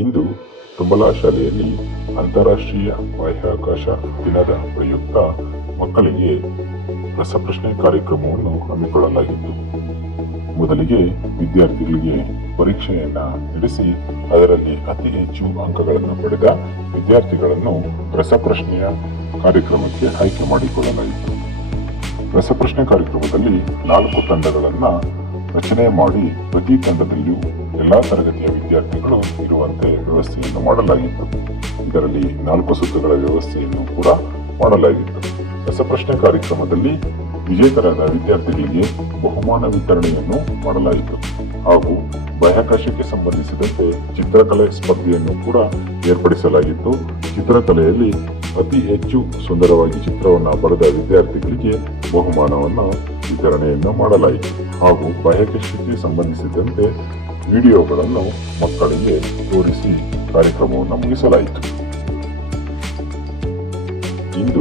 ಇಂದು ತುಂಬಲಾ ಶಾಲೆಯಲ್ಲಿ ಅಂತಾರಾಷ್ಟ್ರೀಯ ಬಾಹ್ಯಾಕಾಶ ದಿನದ ಪ್ರಯುಕ್ತ ಮಕ್ಕಳಿಗೆ ರಸಪ್ರಶ್ನೆ ಕಾರ್ಯಕ್ರಮವನ್ನು ಹಮ್ಮಿಕೊಳ್ಳಲಾಗಿತ್ತು. ಮೊದಲಿಗೆ ವಿದ್ಯಾರ್ಥಿಗಳಿಗೆ ಪರೀಕ್ಷೆಯನ್ನ ನಡೆಸಿ ಅದರಲ್ಲಿ ಅತಿ ಹೆಚ್ಚು ಅಂಕಗಳನ್ನು ಪಡೆದ ವಿದ್ಯಾರ್ಥಿಗಳನ್ನು ರಸಪ್ರಶ್ನೆಯ ಕಾರ್ಯಕ್ರಮಕ್ಕೆ ಆಯ್ಕೆ ಮಾಡಿಕೊಳ್ಳಲಾಯಿತು. ರಸಪ್ರಶ್ನೆ ಕಾರ್ಯಕ್ರಮದಲ್ಲಿ 4 ತಂಡಗಳನ್ನ ರಚನೆ ಮಾಡಿ ಪ್ರತಿ ತಂಡದಲ್ಲಿಯೂ ಎಲ್ಲಾ ತರಗತಿಯ ವಿದ್ಯಾರ್ಥಿಗಳು ಇರುವಂತೆ ವ್ಯವಸ್ಥೆಯನ್ನು ಮಾಡಲಾಗಿತ್ತು. ಇದರಲ್ಲಿ 4 ಸುತ್ತುಗಳ ವ್ಯವಸ್ಥೆಯನ್ನು ಕೂಡ ಮಾಡಲಾಗಿತ್ತು. ರಸಪ್ರಶ್ನೆ ಕಾರ್ಯಕ್ರಮದಲ್ಲಿ ವಿಜೇತರಾದ ವಿದ್ಯಾರ್ಥಿಗಳಿಗೆ ಬಹುಮಾನ ವಿತರಣೆಯನ್ನು ಮಾಡಲಾಯಿತು ಹಾಗೂ ಬಾಹ್ಯಾಕಾಶಕ್ಕೆ ಸಂಬಂಧಿಸಿದಂತೆ ಚಿತ್ರಕಲೆ ಸ್ಪರ್ಧೆಯನ್ನು ಕೂಡ ಏರ್ಪಡಿಸಲಾಗಿತ್ತು. ಚಿತ್ರಕಲೆಯಲ್ಲಿ ಅತಿ ಹೆಚ್ಚು ಸುಂದರವಾಗಿ ಚಿತ್ರವನ್ನು ಬರೆದ ವಿದ್ಯಾರ್ಥಿಗಳಿಗೆ ಬಹುಮಾನವನ್ನು ವಿತರಣೆಯನ್ನು ಮಾಡಲಾಯಿತು ಹಾಗೂ ಬಾಹ್ಯಾಕಾಶಕ್ಕೆ ಸಂಬಂಧಿಸಿದಂತೆ ವಿಡಿಯೋಗಳನ್ನು ಮಕ್ಕಳಿಗೆ ತೋರಿಸಿ ಕಾರ್ಯಕ್ರಮವನ್ನು ಮುಗಿಸಲಾಯಿತು.